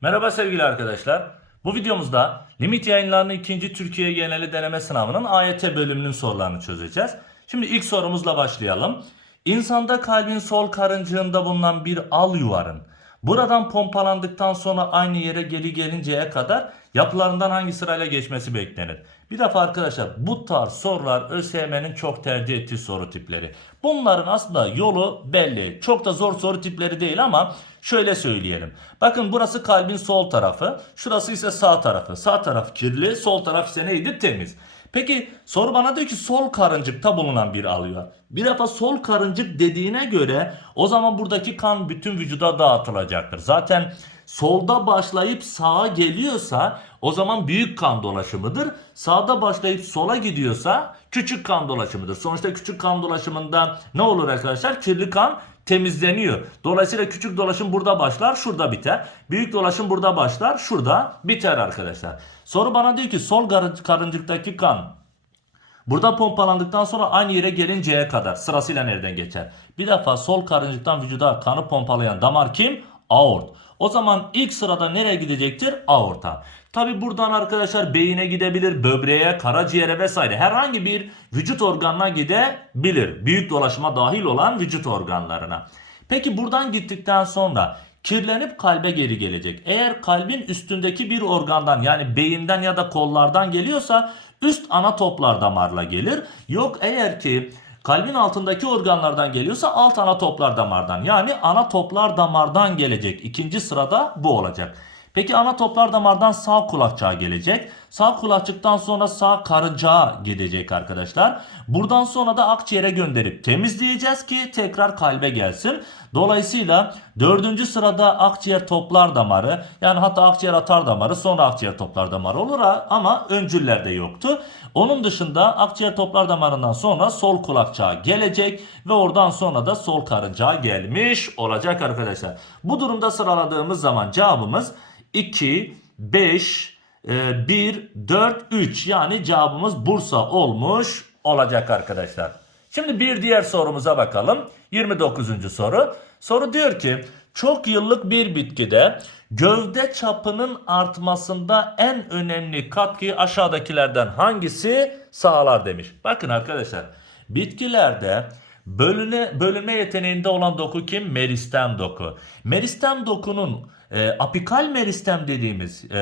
Merhaba sevgili arkadaşlar. Bu videomuzda limit yayınlarının ikinci Türkiye geneli deneme sınavının AYT bölümünün sorularını çözeceğiz. Şimdi ilk sorumuzla başlayalım. İnsanda kalbin sol karıncığında bulunan bir al yuvarın buradan pompalandıktan sonra aynı yere geri gelinceye kadar yapılarından hangi sırayla geçmesi beklenir? Bir defa arkadaşlar bu tarz sorular ÖSYM'nin çok tercih ettiği soru tipleri. Bunların aslında yolu belli. Çok da zor soru tipleri değil ama şöyle söyleyelim. Bakın burası kalbin sol tarafı. Şurası ise sağ tarafı. Sağ taraf kirli, sol taraf ise neydi? Temiz. Peki soru bana diyor ki sol karıncıkta bulunan bir alıyor. Bir defa sol karıncık dediğine göre o zaman buradaki kan bütün vücuda dağıtılacaktır. Zaten solda başlayıp sağa geliyorsa o zaman büyük kan dolaşımıdır. Sağda başlayıp sola gidiyorsa küçük kan dolaşımıdır. Sonuçta küçük kan dolaşımında ne olur arkadaşlar? Kirli kan temizleniyor. Dolayısıyla küçük dolaşım burada başlar, şurada biter. Büyük dolaşım burada başlar, şurada biter arkadaşlar. Soru bana diyor ki sol karın- karıncıktaki kan Burada pompalandıktan sonra aynı yere gelinceye kadar sırasıyla nereden geçer? Bir defa sol karıncıktan vücuda kanı pompalayan damar kim? Aort. O zaman ilk sırada nereye gidecektir? Aorta. Tabi buradan arkadaşlar beyine gidebilir, böbreğe, karaciğere vesaire herhangi bir vücut organına gidebilir. Büyük dolaşıma dahil olan vücut organlarına. Peki buradan gittikten sonra kirlenip kalbe geri gelecek. Eğer kalbin üstündeki bir organdan yani beyinden ya da kollardan geliyorsa üst ana toplar damarla gelir. Yok eğer ki kalbin altındaki organlardan geliyorsa alt ana toplar damardan. Yani ana toplar damardan gelecek. İkinci sırada bu olacak. Peki ana toplar damardan sağ kulakçığa gelecek. Sağ kulakçıktan sonra sağ karıncağa gidecek arkadaşlar. Buradan sonra da akciğere gönderip temizleyeceğiz ki tekrar kalbe gelsin. Dolayısıyla dördüncü sırada akciğer toplar damarı yani hatta akciğer atar damarı sonra akciğer toplar damarı olur ama öncüllerde yoktu. Onun dışında akciğer toplar damarından sonra sol kulakçığa gelecek ve oradan sonra da sol karıncağa gelmiş olacak arkadaşlar. Bu durumda sıraladığımız zaman cevabımız 2, 5, 1, 4, 3 yani cevabımız Bursa olmuş olacak arkadaşlar. Şimdi bir diğer sorumuza bakalım. 29. soru. Soru diyor ki çok yıllık bir bitkide gövde çapının artmasında en önemli katkıyı aşağıdakilerden hangisi sağlar demiş. Bakın arkadaşlar bitkilerde bölüne, bölünme yeteneğinde olan doku kim? Meristem doku. Meristem dokunun e, apikal meristem dediğimiz e,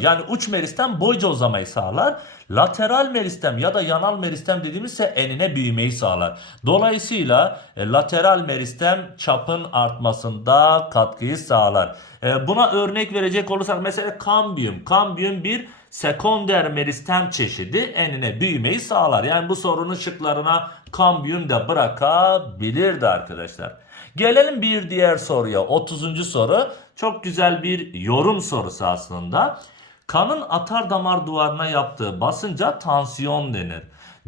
yani uç meristem boyca uzamayı sağlar. Lateral meristem ya da yanal meristem dediğimiz ise enine büyümeyi sağlar. Dolayısıyla e, lateral meristem çapın artmasında katkıyı sağlar. E, buna örnek verecek olursak mesela kambiyum. Kambiyum bir sekonder meristem çeşidi enine büyümeyi sağlar. Yani bu sorunun şıklarına kambiyum da bırakabilirdi arkadaşlar. Gelelim bir diğer soruya. 30. soru. Çok güzel bir yorum sorusu aslında. Kanın atar damar duvarına yaptığı basınca tansiyon denir.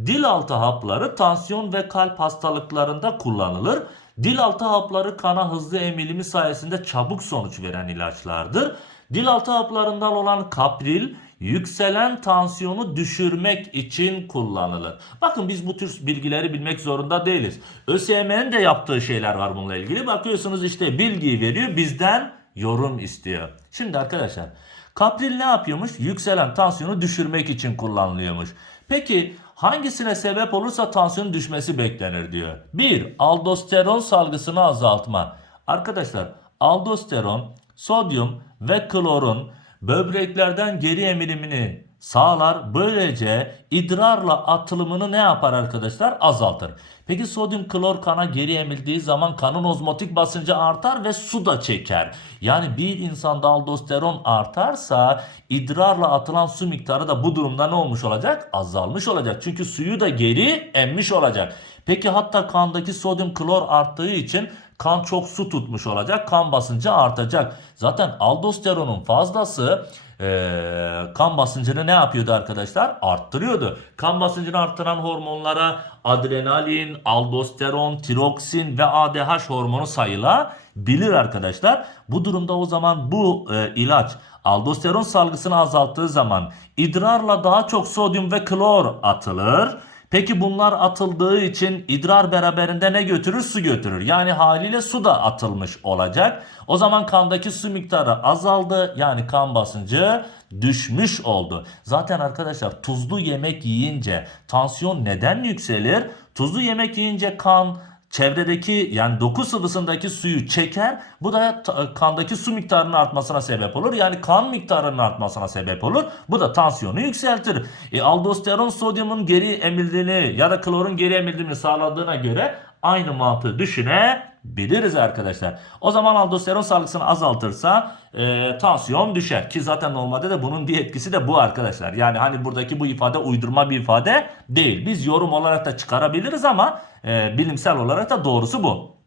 Dil altı hapları tansiyon ve kalp hastalıklarında kullanılır. Dil altı hapları kana hızlı emilimi sayesinde çabuk sonuç veren ilaçlardır. Dil altı haplarından olan kapril yükselen tansiyonu düşürmek için kullanılır. Bakın biz bu tür bilgileri bilmek zorunda değiliz. ÖSYM'nin de yaptığı şeyler var bununla ilgili. Bakıyorsunuz işte bilgiyi veriyor bizden yorum istiyor. Şimdi arkadaşlar kapril ne yapıyormuş? Yükselen tansiyonu düşürmek için kullanılıyormuş. Peki hangisine sebep olursa tansiyonun düşmesi beklenir diyor. 1. Aldosteron salgısını azaltma. Arkadaşlar aldosteron, sodyum ve klorun böbreklerden geri emilimini sağlar. Böylece idrarla atılımını ne yapar arkadaşlar? Azaltır. Peki sodyum klor kana geri emildiği zaman kanın ozmotik basıncı artar ve su da çeker. Yani bir insanda aldosteron artarsa idrarla atılan su miktarı da bu durumda ne olmuş olacak? Azalmış olacak. Çünkü suyu da geri emmiş olacak. Peki hatta kandaki sodyum klor arttığı için kan çok su tutmuş olacak. Kan basıncı artacak. Zaten aldosteronun fazlası eee, kan basıncını ne yapıyordu arkadaşlar? Arttırıyordu. Kan basıncını arttıran hormonlara adrenalin, aldosteron, tiroksin ve ADH hormonu sayılabilir arkadaşlar. Bu durumda o zaman bu e, ilaç aldosteron salgısını azalttığı zaman idrarla daha çok sodyum ve klor atılır. Peki bunlar atıldığı için idrar beraberinde ne götürür? Su götürür. Yani haliyle su da atılmış olacak. O zaman kandaki su miktarı azaldı. Yani kan basıncı düşmüş oldu. Zaten arkadaşlar tuzlu yemek yiyince tansiyon neden yükselir? Tuzlu yemek yiyince kan çevredeki yani doku sıvısındaki suyu çeker. Bu da ta- kandaki su miktarının artmasına sebep olur. Yani kan miktarının artmasına sebep olur. Bu da tansiyonu yükseltir. E, aldosteron sodyumun geri emildiğini ya da klorun geri emildiğini sağladığına göre aynı mantığı düşünebiliriz arkadaşlar. O zaman aldosteron salgısını azaltırsa e, tansiyon düşer. Ki zaten normalde de bunun bir etkisi de bu arkadaşlar. Yani hani buradaki bu ifade uydurma bir ifade değil. Biz yorum olarak da çıkarabiliriz ama e, bilimsel olarak da doğrusu bu.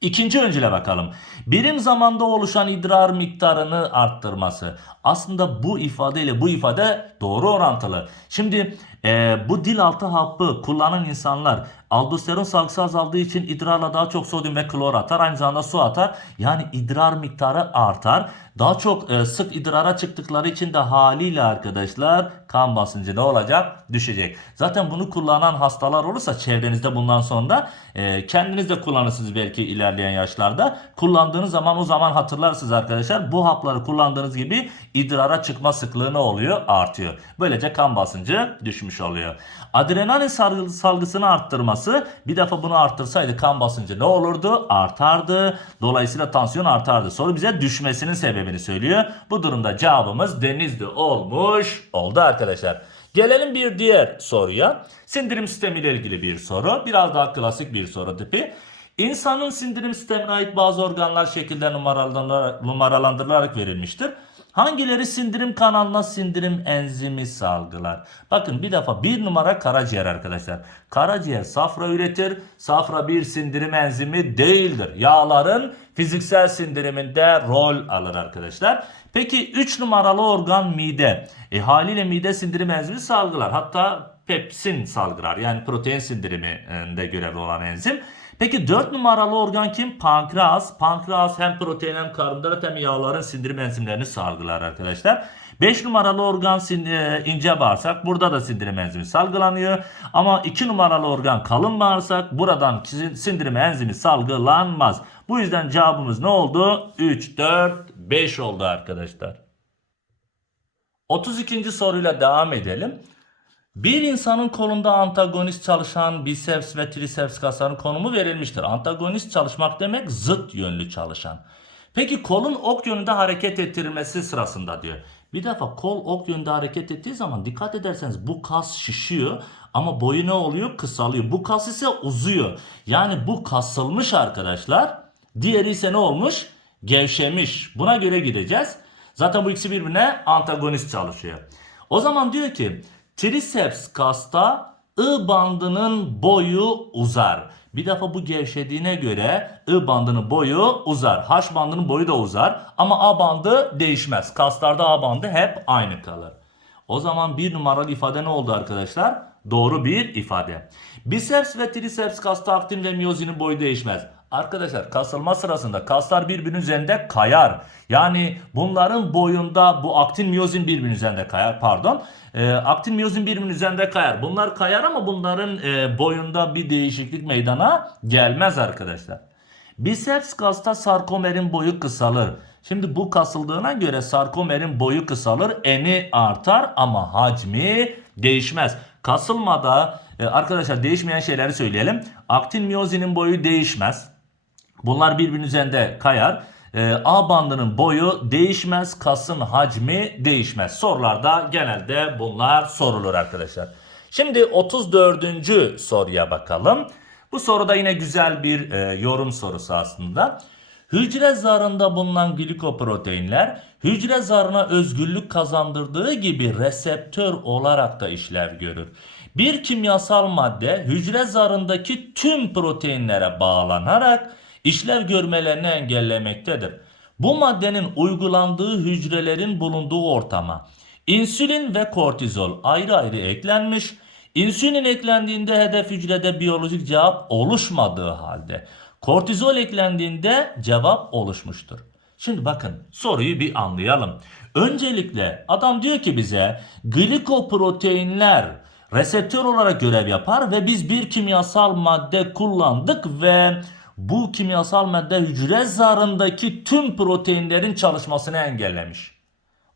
İkinci öncüle bakalım. Birim zamanda oluşan idrar miktarını arttırması. Aslında bu ifadeyle bu ifade doğru orantılı. Şimdi e, bu dil altı hapı kullanan insanlar aldosteron salgısı azaldığı için idrarla daha çok sodyum ve klor atar. Aynı zamanda su atar. Yani idrar miktarı artar. Daha çok e, sık idrara çıktıkları için de haliyle arkadaşlar kan basıncı ne olacak? Düşecek. Zaten bunu kullanan hastalar olursa çevrenizde bundan sonra e, kendiniz de kullanırsınız belki ilerleyen yaşlarda. Kullandığınız zaman o zaman hatırlarsınız arkadaşlar. Bu hapları kullandığınız gibi idrara çıkma sıklığı ne oluyor? Artıyor. Böylece kan basıncı düşmüş oluyor. Adrenalin salgı- salgısını arttırması bir defa bunu arttırsaydı kan basıncı ne olurdu? Artardı. Dolayısıyla tansiyon artardı. Soru bize düşmesinin sebebini söylüyor. Bu durumda cevabımız denizli olmuş oldu arkadaşlar. Gelelim bir diğer soruya. Sindirim sistemi ile ilgili bir soru. Biraz daha klasik bir soru tipi. İnsanın sindirim sistemine ait bazı organlar şekilde numaralandırılarak verilmiştir. Hangileri sindirim kanalına sindirim enzimi salgılar? Bakın bir defa bir numara karaciğer arkadaşlar. Karaciğer safra üretir. Safra bir sindirim enzimi değildir. Yağların fiziksel sindiriminde rol alır arkadaşlar. Peki 3 numaralı organ mide. E, haliyle mide sindirim enzimi salgılar. Hatta pepsin salgılar. Yani protein sindiriminde görevli olan enzim. Peki 4 numaralı organ kim? Pankreas. Pankreas hem protein hem karbonhidrat hem yağların sindirim enzimlerini salgılar arkadaşlar. 5 numaralı organ e, ince bağırsak. Burada da sindirim enzimi salgılanıyor. Ama 2 numaralı organ kalın bağırsak. Buradan sin- sindirim enzimi salgılanmaz. Bu yüzden cevabımız ne oldu? 3, 4, 5 oldu arkadaşlar. 32. soruyla devam edelim. Bir insanın kolunda antagonist çalışan biceps ve triceps kaslarının konumu verilmiştir. Antagonist çalışmak demek zıt yönlü çalışan. Peki kolun ok yönünde hareket ettirilmesi sırasında diyor. Bir defa kol ok yönünde hareket ettiği zaman dikkat ederseniz bu kas şişiyor ama boyu ne oluyor? Kısalıyor. Bu kas ise uzuyor. Yani bu kasılmış arkadaşlar. Diğeri ise ne olmuş? Gevşemiş. Buna göre gideceğiz. Zaten bu ikisi birbirine antagonist çalışıyor. O zaman diyor ki triceps kasta I bandının boyu uzar. Bir defa bu gevşediğine göre I bandının boyu uzar. H bandının boyu da uzar. Ama A bandı değişmez. Kaslarda A bandı hep aynı kalır. O zaman bir numaralı ifade ne oldu arkadaşlar? Doğru bir ifade. Biceps ve triceps kasta aktin ve miyozinin boyu değişmez. Arkadaşlar kasılma sırasında kaslar birbirinin üzerinde kayar. Yani bunların boyunda bu aktin miyozin birbirinin üzerinde kayar. Pardon. Ee, aktin miyozin birbirinin üzerinde kayar. Bunlar kayar ama bunların e, boyunda bir değişiklik meydana gelmez arkadaşlar. Biceps kasta sarkomerin boyu kısalır. Şimdi bu kasıldığına göre sarkomerin boyu kısalır, eni artar ama hacmi değişmez. Kasılmada e, arkadaşlar değişmeyen şeyleri söyleyelim. Aktin miyozinin boyu değişmez. Bunlar birbirinin üzerinde kayar. E, A bandının boyu değişmez, kasın hacmi değişmez. Sorularda genelde bunlar sorulur arkadaşlar. Şimdi 34. soruya bakalım. Bu soruda yine güzel bir e, yorum sorusu aslında. Hücre zarında bulunan glikoproteinler hücre zarına özgürlük kazandırdığı gibi reseptör olarak da işlev görür. Bir kimyasal madde hücre zarındaki tüm proteinlere bağlanarak işlev görmelerini engellemektedir. Bu maddenin uygulandığı hücrelerin bulunduğu ortama insülin ve kortizol ayrı ayrı eklenmiş. İnsülin eklendiğinde hedef hücrede biyolojik cevap oluşmadığı halde kortizol eklendiğinde cevap oluşmuştur. Şimdi bakın soruyu bir anlayalım. Öncelikle adam diyor ki bize glikoproteinler reseptör olarak görev yapar ve biz bir kimyasal madde kullandık ve bu kimyasal madde hücre zarındaki tüm proteinlerin çalışmasını engellemiş.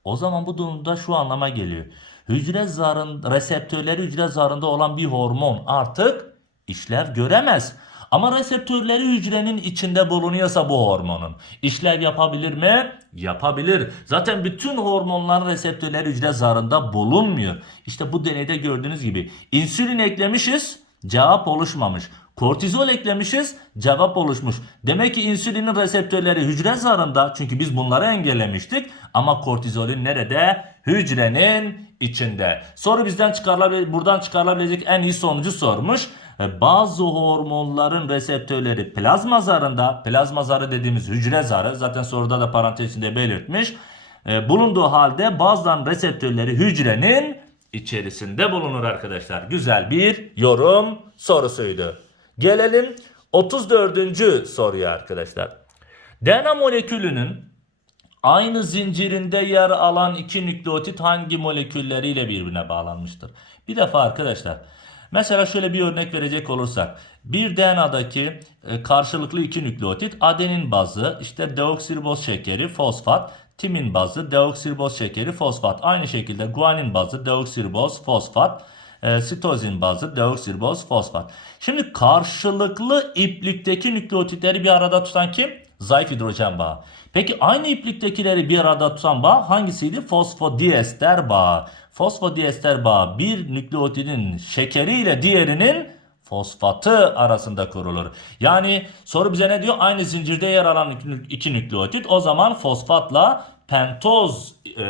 O zaman bu durumda şu anlama geliyor. Hücre zarın reseptörleri hücre zarında olan bir hormon artık işlev göremez. Ama reseptörleri hücrenin içinde bulunuyorsa bu hormonun işlev yapabilir mi? Yapabilir. Zaten bütün hormonların reseptörleri hücre zarında bulunmuyor. İşte bu deneyde gördüğünüz gibi insülin eklemişiz, cevap oluşmamış. Kortizol eklemişiz, cevap oluşmuş. Demek ki insülinin reseptörleri hücre zarında çünkü biz bunları engellemiştik. Ama kortizolün nerede? Hücrenin içinde. Soru bizden çıkarılabilecek, buradan çıkarılabilecek en iyi sonucu sormuş. E, Bazı hormonların reseptörleri plazma zarında, plazma zarı dediğimiz hücre zarı zaten soruda da parantez içinde belirtmiş. E, bulunduğu halde bazılarının reseptörleri hücrenin içerisinde bulunur arkadaşlar. Güzel bir yorum sorusuydu. Gelelim 34. soruya arkadaşlar. DNA molekülünün aynı zincirinde yer alan iki nükleotit hangi molekülleriyle birbirine bağlanmıştır? Bir defa arkadaşlar mesela şöyle bir örnek verecek olursak bir DNA'daki e, karşılıklı iki nükleotit adenin bazı işte deoksiriboz şekeri fosfat timin bazı deoksiriboz şekeri fosfat aynı şekilde guanin bazı deoksiriboz fosfat e, sitozin bazı deoksiriboz fosfat. Şimdi karşılıklı iplikteki nükleotitleri bir arada tutan kim? Zayıf hidrojen bağı. Peki aynı ipliktekileri bir arada tutan bağ hangisiydi? Fosfodiester bağı. Fosfodiester bağı bir nükleotidin şekeriyle diğerinin fosfatı arasında kurulur. Yani soru bize ne diyor? Aynı zincirde yer alan iki nükleotit o zaman fosfatla pentoz e,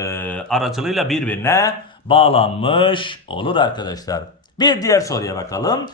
aracılığıyla birbirine bağlanmış olur arkadaşlar. Bir diğer soruya bakalım.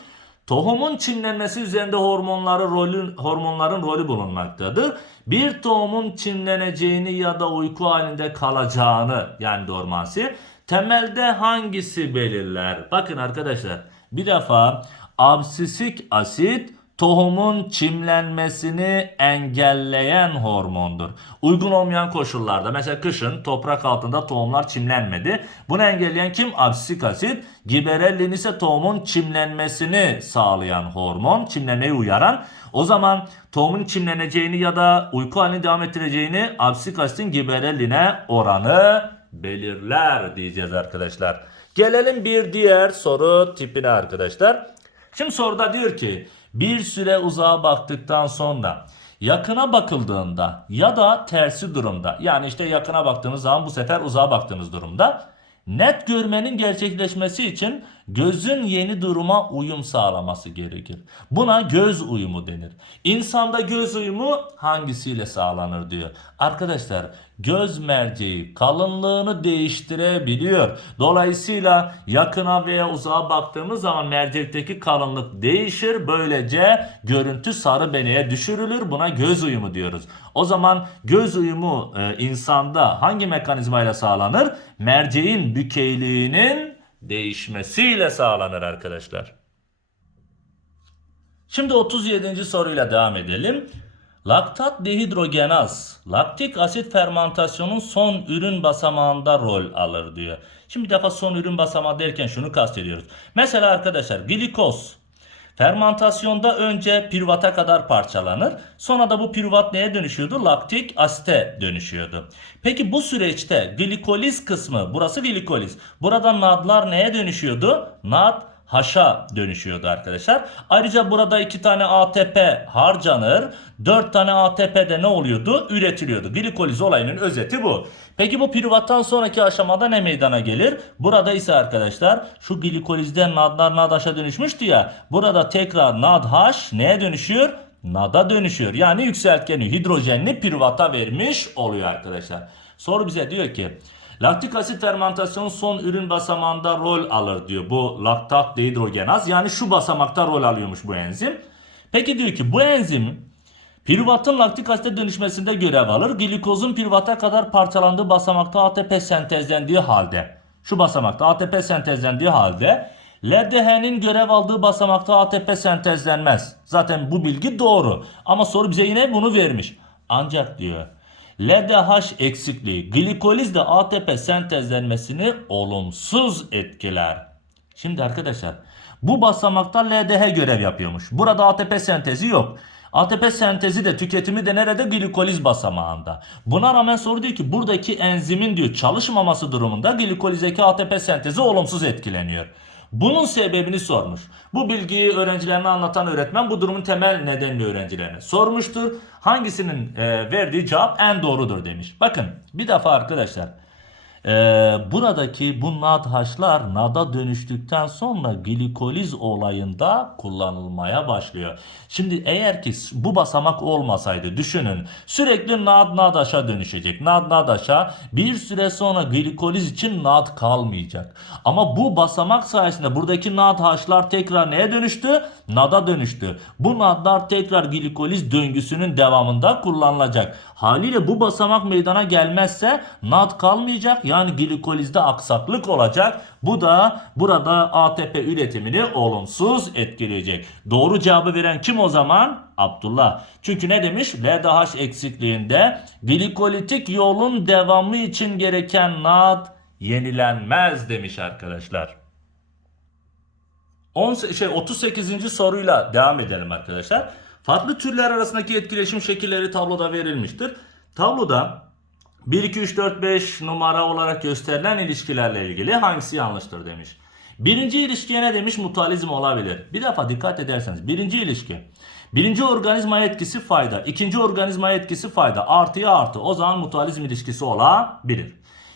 Tohumun çimlenmesi üzerinde hormonları rolü, hormonların rolü bulunmaktadır. Bir tohumun çimleneceğini ya da uyku halinde kalacağını yani dormansi temelde hangisi belirler? Bakın arkadaşlar bir defa absisik asit tohumun çimlenmesini engelleyen hormondur. Uygun olmayan koşullarda mesela kışın toprak altında tohumlar çimlenmedi. Bunu engelleyen kim? Absisik asit. Giberellin ise tohumun çimlenmesini sağlayan hormon. Çimlenmeyi uyaran. O zaman tohumun çimleneceğini ya da uyku halini devam ettireceğini absisik asitin giberelline oranı belirler diyeceğiz arkadaşlar. Gelelim bir diğer soru tipine arkadaşlar. Şimdi soruda diyor ki bir süre uzağa baktıktan sonra yakına bakıldığında ya da tersi durumda yani işte yakına baktığınız zaman bu sefer uzağa baktığınız durumda net görmenin gerçekleşmesi için gözün yeni duruma uyum sağlaması gerekir. Buna göz uyumu denir. İnsanda göz uyumu hangisiyle sağlanır diyor. Arkadaşlar göz merceği kalınlığını değiştirebiliyor. Dolayısıyla yakına veya uzağa baktığımız zaman mercekteki kalınlık değişir. Böylece görüntü sarı beneye düşürülür. Buna göz uyumu diyoruz. O zaman göz uyumu e, insanda hangi mekanizmayla sağlanır? Merceğin bükeyliğinin değişmesiyle sağlanır arkadaşlar. Şimdi 37. soruyla devam edelim. Laktat dehidrogenaz, laktik asit fermentasyonun son ürün basamağında rol alır diyor. Şimdi bir defa son ürün basamağı derken şunu kastediyoruz. Mesela arkadaşlar glikoz fermentasyonda önce piruvata kadar parçalanır. Sonra da bu piruvat neye dönüşüyordu? Laktik asite dönüşüyordu. Peki bu süreçte glikoliz kısmı, burası glikoliz. Burada nadlar neye dönüşüyordu? Nad H'a dönüşüyordu arkadaşlar. Ayrıca burada iki tane ATP harcanır. Dört tane ATP de ne oluyordu? Üretiliyordu. Glikoliz olayının özeti bu. Peki bu piruvattan sonraki aşamada ne meydana gelir? Burada ise arkadaşlar şu glikolizden nadlar NADH'a dönüşmüştü ya. Burada tekrar NADH neye dönüşüyor? NAD'a dönüşüyor. Yani yükseltkeni hidrojenli piruvata vermiş oluyor arkadaşlar. Soru bize diyor ki Laktik asit fermentasyonun son ürün basamağında rol alır diyor. Bu laktat dehidrogenaz yani şu basamakta rol alıyormuş bu enzim. Peki diyor ki bu enzim piruvatın laktik asite dönüşmesinde görev alır. Glikozun piruvata kadar parçalandığı basamakta ATP sentezlendiği halde şu basamakta ATP sentezlendiği halde LDH'nin görev aldığı basamakta ATP sentezlenmez. Zaten bu bilgi doğru. Ama soru bize yine bunu vermiş. Ancak diyor LDH eksikliği glikolizde ATP sentezlenmesini olumsuz etkiler. Şimdi arkadaşlar bu basamakta LDH görev yapıyormuş. Burada ATP sentezi yok. ATP sentezi de tüketimi de nerede? Glikoliz basamağında. Buna rağmen soru diyor ki buradaki enzimin diyor çalışmaması durumunda glikolizdeki ATP sentezi olumsuz etkileniyor. Bunun sebebini sormuş. Bu bilgiyi öğrencilerine anlatan öğretmen bu durumun temel nedenini öğrencilerine sormuştur. Hangisinin e, verdiği cevap en doğrudur demiş. Bakın bir defa arkadaşlar e, buradaki bu NADH'lar NAD'a dönüştükten sonra glikoliz olayında kullanılmaya başlıyor. Şimdi eğer ki bu basamak olmasaydı düşünün sürekli NAD NADH'a dönüşecek. NAD NADH'a bir süre sonra glikoliz için NAD kalmayacak. Ama bu basamak sayesinde buradaki NADH'lar tekrar neye dönüştü? NAD'a dönüştü. Bu NAD'lar tekrar glikoliz döngüsünün devamında kullanılacak. Haliyle bu basamak meydana gelmezse NAD kalmayacak. Yani glikolizde aksaklık olacak. Bu da burada ATP üretimini olumsuz etkileyecek. Doğru cevabı veren kim o zaman? Abdullah. Çünkü ne demiş? LDH eksikliğinde glikolitik yolun devamı için gereken NAD yenilenmez demiş arkadaşlar. 10, şey 38. soruyla devam edelim arkadaşlar. Farklı türler arasındaki etkileşim şekilleri tabloda verilmiştir. Tabloda 1, 2, 3, 4, 5 numara olarak gösterilen ilişkilerle ilgili hangisi yanlıştır demiş. Birinci ilişkiye ne demiş? Mutualizm olabilir. Bir defa dikkat ederseniz birinci ilişki. Birinci organizmaya etkisi fayda. ikinci organizmaya etkisi fayda. Artıya artı. O zaman mutualizm ilişkisi olabilir.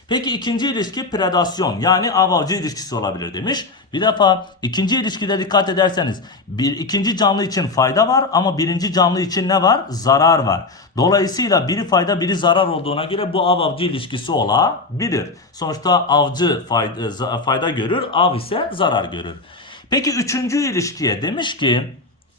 Peki ikinci ilişki predasyon yani av avcı ilişkisi olabilir demiş. Bir defa ikinci ilişkide dikkat ederseniz bir ikinci canlı için fayda var ama birinci canlı için ne var? Zarar var. Dolayısıyla biri fayda biri zarar olduğuna göre bu av avcı ilişkisi olabilir. Sonuçta avcı fayda, fayda görür, av ise zarar görür. Peki üçüncü ilişkiye demiş ki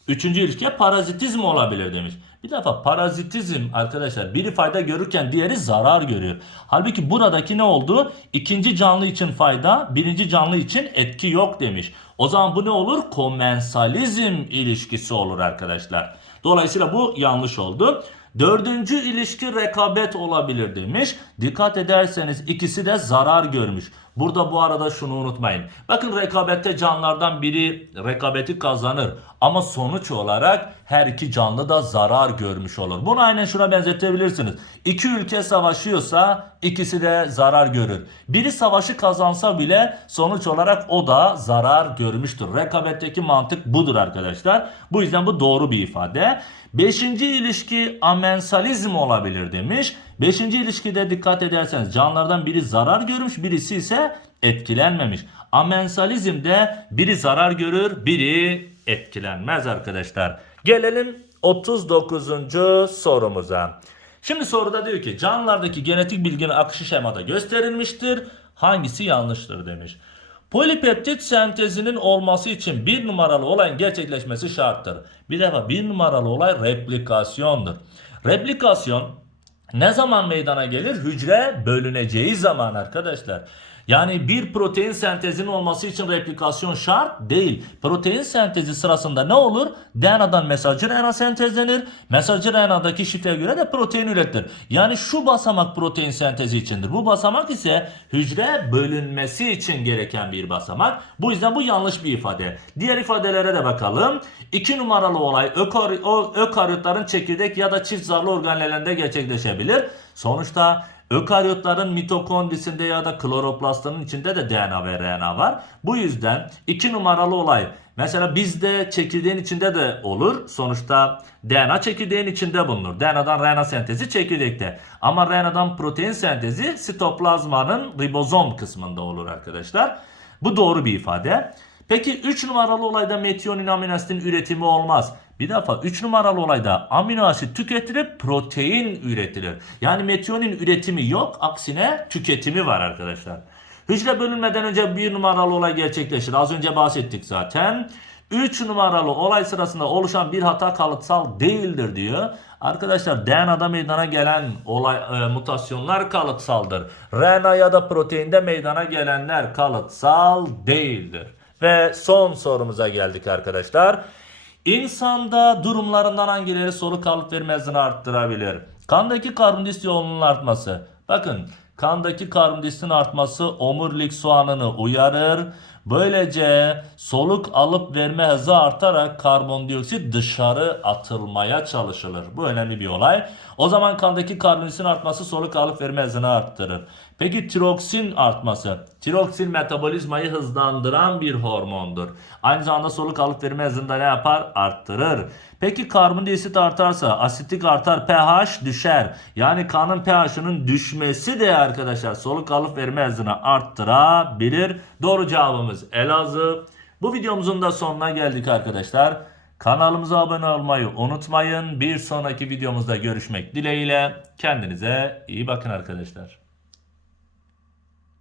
Üçüncü ilişkiye parazitizm olabilir demiş. Bir defa parazitizm arkadaşlar biri fayda görürken diğeri zarar görüyor. Halbuki buradaki ne oldu? İkinci canlı için fayda, birinci canlı için etki yok demiş. O zaman bu ne olur? Komensalizm ilişkisi olur arkadaşlar. Dolayısıyla bu yanlış oldu. Dördüncü ilişki rekabet olabilir demiş. Dikkat ederseniz ikisi de zarar görmüş. Burada bu arada şunu unutmayın. Bakın rekabette canlılardan biri rekabeti kazanır. Ama sonuç olarak her iki canlı da zarar görmüş olur. Bunu aynen şuna benzetebilirsiniz. İki ülke savaşıyorsa ikisi de zarar görür. Biri savaşı kazansa bile sonuç olarak o da zarar görmüştür. Rekabetteki mantık budur arkadaşlar. Bu yüzden bu doğru bir ifade. Beşinci ilişki amensalizm olabilir demiş. Beşinci ilişkide dikkat ederseniz canlılardan biri zarar görmüş birisi ise etkilenmemiş. Amensalizmde biri zarar görür biri etkilenmez arkadaşlar. Gelelim 39. sorumuza. Şimdi soruda diyor ki canlılardaki genetik bilginin akışı şemada gösterilmiştir. Hangisi yanlıştır demiş. Polipeptit sentezinin olması için bir numaralı olayın gerçekleşmesi şarttır. Bir defa bir numaralı olay replikasyondur. Replikasyon ne zaman meydana gelir? Hücre bölüneceği zaman arkadaşlar. Yani bir protein sentezinin olması için replikasyon şart değil. Protein sentezi sırasında ne olur? DNA'dan mesajcı RNA sentezlenir. Mesajcı RNA'daki şifreye göre de protein üretilir. Yani şu basamak protein sentezi içindir. Bu basamak ise hücre bölünmesi için gereken bir basamak. Bu yüzden bu yanlış bir ifade. Diğer ifadelere de bakalım. 2 numaralı olay ökary ökaryotların çekirdek ya da çift zarlı organellerinde gerçekleşebilir. Sonuçta Ökaryotların mitokondrisinde ya da kloroplastının içinde de DNA ve RNA var. Bu yüzden iki numaralı olay mesela bizde çekirdeğin içinde de olur. Sonuçta DNA çekirdeğin içinde bulunur. DNA'dan RNA sentezi çekirdekte. Ama RNA'dan protein sentezi sitoplazmanın ribozom kısmında olur arkadaşlar. Bu doğru bir ifade. Peki 3 numaralı olayda metionin amino üretimi olmaz. Bir defa 3 numaralı olayda amino asit tüketilip protein üretilir. Yani metionin üretimi yok aksine tüketimi var arkadaşlar. Hücre bölünmeden önce bir numaralı olay gerçekleşir. Az önce bahsettik zaten. 3 numaralı olay sırasında oluşan bir hata kalıtsal değildir diyor. Arkadaşlar DNA'da meydana gelen olay e, mutasyonlar kalıtsaldır. RNA ya da proteinde meydana gelenler kalıtsal değildir. Ve son sorumuza geldik arkadaşlar. İnsanda durumlarından hangileri soluk alıp vermezliğini arttırabilir? Kandaki karbondioksit yoğunluğunun artması. Bakın kandaki karbondioksitin artması omurilik soğanını uyarır. Böylece soluk alıp verme hızı artarak karbondioksit dışarı atılmaya çalışılır. Bu önemli bir olay. O zaman kandaki karbondioksitin artması soluk alıp verme hızını arttırır. Peki tiroksin artması. Tiroksin metabolizmayı hızlandıran bir hormondur. Aynı zamanda soluk alıp verme hızını da ne yapar? Arttırır. Peki karbondioksit artarsa asitlik artar pH düşer. Yani kanın pH'ının düşmesi de arkadaşlar soluk alıp verme hızını arttırabilir. Doğru cevabımız Elazığ. Bu videomuzun da sonuna geldik arkadaşlar. Kanalımıza abone olmayı unutmayın. Bir sonraki videomuzda görüşmek dileğiyle. Kendinize iyi bakın arkadaşlar.